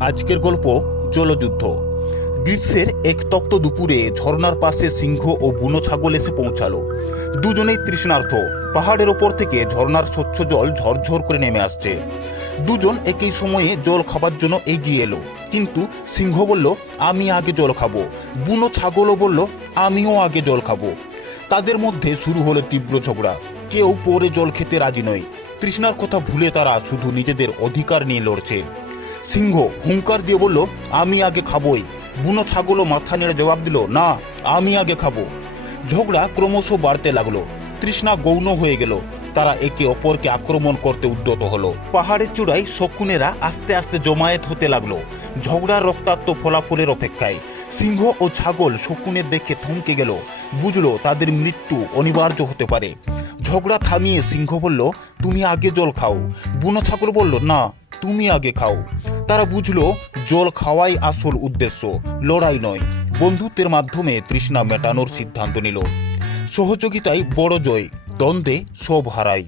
আজকের গল্প জলযুদ্ধ। গ্রীষ্মের এক তপ্ত দুপুরে ঝর্ণার পাশে সিংহ ও বুনো ছাগল এসে পৌঁছালো। দুজনেই তৃষ্ণার্থ। পাহাড়ের ওপর থেকে ঝর্ণার স্বচ্ছ জল ঝরঝর করে নেমে আসছে। দুজন একই সময়ে জল খাবার জন্য এগিয়ে এলো। কিন্তু সিংহ বলল, আমি আগে জল খাব। বুনো ছাগলও বলল, আমিও আগে জল খাব। তাদের মধ্যে শুরু হলো তীব্র ঝগড়া। কেউ পরে জল খেতে রাজি নয়। তৃষ্ণার কথা ভুলে তারা শুধু নিজেদের অধিকার নিয়ে লড়ছে। সিংহ হুঙ্কার দিয়ে বলল, আমি আগে খাবই। বুনো ছাগলও মাথা নেড়ে জবাব দিল, না, আমি আগে খাব। ঝগড়া ক্রমশ বাড়তে লাগল। তৃষ্ণা গৌণ হয়ে গেল। তারা একে অপরকে আক্রমণ করতে উদ্যত হলো। পাহাড়ের চূড়ায় শকুনেরা আস্তে আস্তে জমায়েত হতে লাগল। ঝগড়ার রক্তাক্ত ফলাফলের অপেক্ষায় সিংহ ও ছাগল শকুনের দেখে থমকে গেল। বুঝলো তাদের মৃত্যু অনিবার্য হতে পারে। ঝগড়া থামিয়ে সিংহ বলল, তুমি আগে জল খাও। বুনো ছাগল বলল, না, তুমি আগে খাও। তারা বুঝলো, জল খাওয়াই আসল উদ্দেশ্য, লড়াই নয়। বন্ধুত্বের মাধ্যমে তৃষ্ণা মেটানোর সিদ্ধান্ত নিল। সহযোগিতায় বড় জয়, দ্বন্দ্বে সব হারায়।